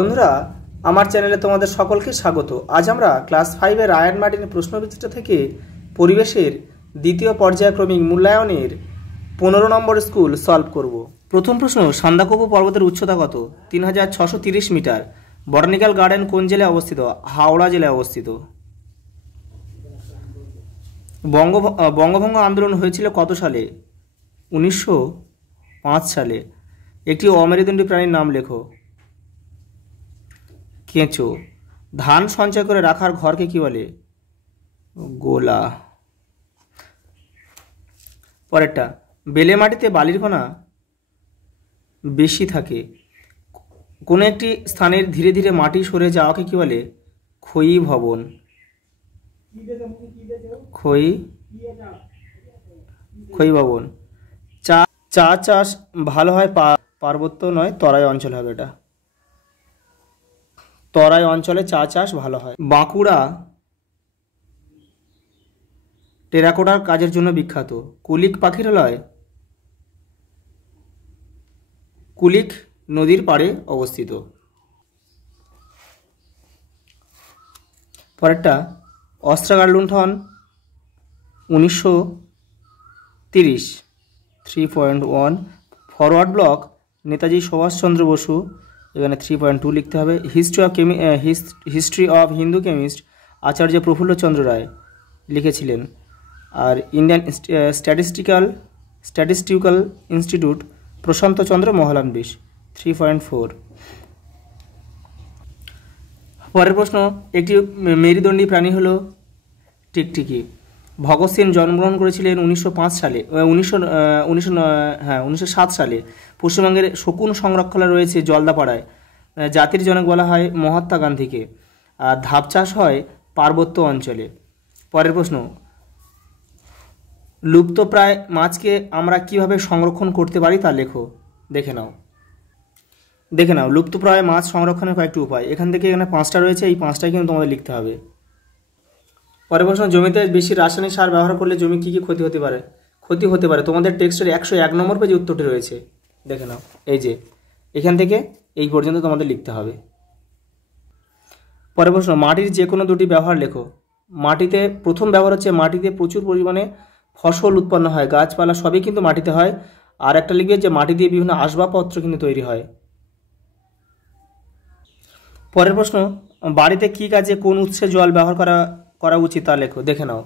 বন্ধুরা, আমার চ্যানেলে তোমাদের সকলকে স্বাগত। আজ আমরা ক্লাস 5 রায়ান মার্টিনের প্রশ্নবিচিত্র থেকে পরিবেশের দ্বিতীয় পর্যায়ক্রমিক মূল্যায়নের 15 নম্বর স্কুল সলভ করব। প্রথম প্রশ্ন, সান্দাকফু পর্বতের উচ্চতা কত? 3630 মিটার। বটানিক্যাল গার্ডেন কোন জেলায় অবস্থিত? হাওড়া জেলায় অবস্থিত। বঙ্গভঙ্গ আন্দোলন হয়েছিল কত সালে? 1905 সালে। একটি অমেরুদণ্ডী প্রাণীর নাম লেখো। কেঁচো। ধান সঞ্চয় করে রাখার ঘরকে কি বলে? গোলা। পরেরটা, বেলে মাটিতে বালির কণা বেশি থাকে। কোনো একটি স্থানের ধীরে ধীরে মাটি সরে যাওয়াকে কি বলে? ক্ষয়ী ভবন। ক্ষয়ী ভবন। চা চাষ ভালো হয় পার্বত্য নয়, তরাই অঞ্চল হবে। এটা তরাই অঞ্চলে চা চাষ ভালো হয়। বাঁকুড়া টেরাকোটার কাজের জন্য বিখ্যাত। কুলিক পাখিরালয় কুলিক নদীর পাড়ে অবস্থিত। পরেরটা, অস্ত্রাগার লুণ্ঠন 1930। 3.1। ফরওয়ার্ড ব্লক নেতাজি সুভাষচন্দ্র বসু, এখানে 3.2 লিখতে হবে। History of Hindu chemist Acharya Prafulla Chandra Ray লিখেছিলেন। আর Indian statistical institute Prasanta Chandra Mahalanobis, 3.4। পরের প্রশ্ন, একটি মেরুদণ্ডী প্রাণী হলো টিকটিকি। ভগৎ সিং জন্মগ্রহণ করেছিলেন 1905 সালে। 1907 সালে। পশ্চিমবঙ্গের শকুন সংরক্ষণালয় রয়েছে জলদাপাড়ায়। জাতির জনক বলা হয় মহাত্মা গান্ধীকে। আর ধাপ চাষ হয় পার্বত্য অঞ্চলে। পরের প্রশ্ন, লুপ্তপ্রায় মাছকে আমরা কিভাবে সংরক্ষণ করতে পারি তা লেখো। দেখে নাও লুপ্তপ্রায় মাছ সংরক্ষণের কয়েকটি উপায়। এখান থেকে এখানে 5টা রয়েছে, এই 5টাই কিন্তু তোমাদের লিখতে হবে। পরের প্রশ্ন, জমিতে বেশি রাসায়নিক সার ব্যবহার করলে জমি কী কী ক্ষতি হতে পারে? তোমাদের টেক্সটের 101 নম্বর পেজে উত্তরটি রয়েছে, দেখে নাও। এই যে এখান থেকে এই পর্যন্ত তোমাদের লিখতে হবে। পরের প্রশ্ন, মাটির যে কোনো দুটি ব্যবহার লেখো। মাটিতে প্রথম ব্যবহার হচ্ছে মাটিতে প্রচুর পরিমাণে ফসল উৎপন্ন হয়, গাছপালা সবই কিন্তু মাটিতে হয়। আর একটা লিখবে যে মাটি দিয়ে বিভিন্ন আসবাবপত্র কিন্তু তৈরি হয়। পরের প্রশ্ন, বাড়িতে কি কাজে কোন উৎসে জল ব্যবহার করা উচিত তা লেখো। দেখে নাও,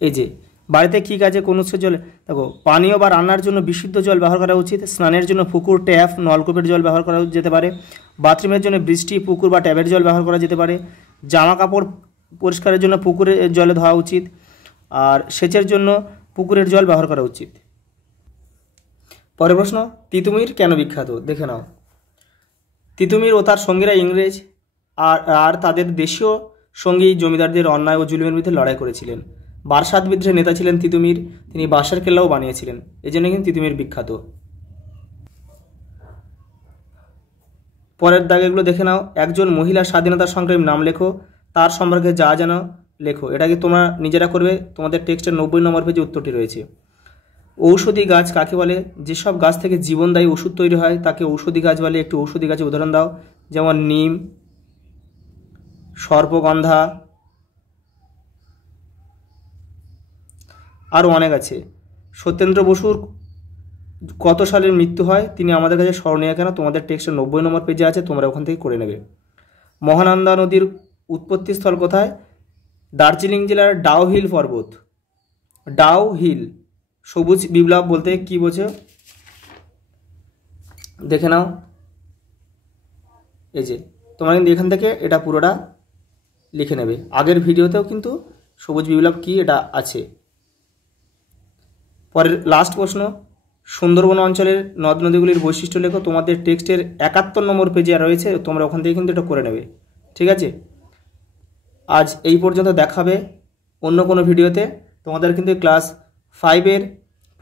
এই যে বাড়িতে কি কাজে কোন উৎসের জল, দেখো, পানীয় বা রান্নার জন্য বিশুদ্ধ জল ব্যবহার করা উচিত। স্নানের জন্য পুকুর, ট্যাপ, নলকূপের জল ব্যবহার করা যেতে পারে। বাথরুমের জন্য বৃষ্টি, পুকুর বা ট্যাপের জল ব্যবহার করা যেতে পারে। জামা কাপড় পরিষ্কারের জন্য পুকুরের জলে ধোয়া উচিত। আর সেচের জন্য পুকুরের জল ব্যবহার করা উচিত। পরের প্রশ্ন, তিতুমির কেন বিখ্যাত? দেখে নাও। তিতুমির ও তার সঙ্গীরা ইংরেজ আর তাদের দেশীয় সঙ্গী জমিদারদের অন্যায় ও জুলুমের বিরুদ্ধে লড়াই করেছিলেন। বারাসাত বিদ্রোহের নেতা ছিলেন তিতুমির। তিনি বাঁশের কেল্লাও বানিয়েছিলেন, এই জন্য কিন্তু তিতুমির বিখ্যাত। পরের দাগেগুলো দেখে নাও। একজন মহিলা স্বাধীনতা সংগ্রামীর নাম লেখো, তার সম্পর্কে যা জানো লেখো। এটা কি তোমরা নিজেরা করবে, তোমাদের টেক্সটের 90 নম্বর পেজে উত্তরটি রয়েছে। ঔষধি গাছ কাকে বলে? যেসব গাছ থেকে জীবনদায়ী ওষুধ তৈরি হয় তাকে ঔষধি গাছ বলে। একটি ঔষধি গাছের উদাহরণ দাও। যেমন নিম, সর্পগন্ধা, আরও অনেক আছে। সত্যেন্দ্র বসুর কত সালের মৃত্যু হয়? তিনি আমাদের কাছে স্মরণীয় কেন? তোমাদের টেক্সটের 90 নম্বর পেজে আছে, তোমরা ওখান থেকে করে নেবে। মহানন্দা নদীর উৎপত্তিস্থল কোথায়? দার্জিলিং জেলার ডাউহিল পর্বত। ডাউহিল। সবুজ বিপ্লব বলতে কি বোঝো? দেখে নাও, এই যে তোমরা কিন্তু এখান থেকে এটা পুরোটা লিখে নেবে। আগের ভিডিওতেও কিন্তু সবুজ বিপ্লব কি এটা আছে। পরের লাস্ট প্রশ্ন, সুন্দরবন অঞ্চলের নদ নদীগুলির বৈশিষ্ট্য লেখো। তোমাদের টেক্সটের 71 নম্বর পেজে রয়েছে, তোমরা ওখান থেকে কিন্তু এটা করে নেবে। ঠিক আছে, আজ এই পর্যন্ত দেখাবে অন্য কোনো ভিডিওতে। তোমাদের কিন্তু ক্লাস 5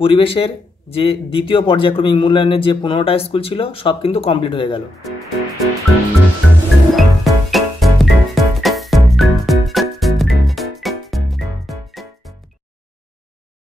পরিবেশের যে দ্বিতীয় পর্যায়ক্রমিক মূল্যায়নের যে 15টা স্কুল ছিল সব কিন্তু কমপ্লিট হয়ে গেল।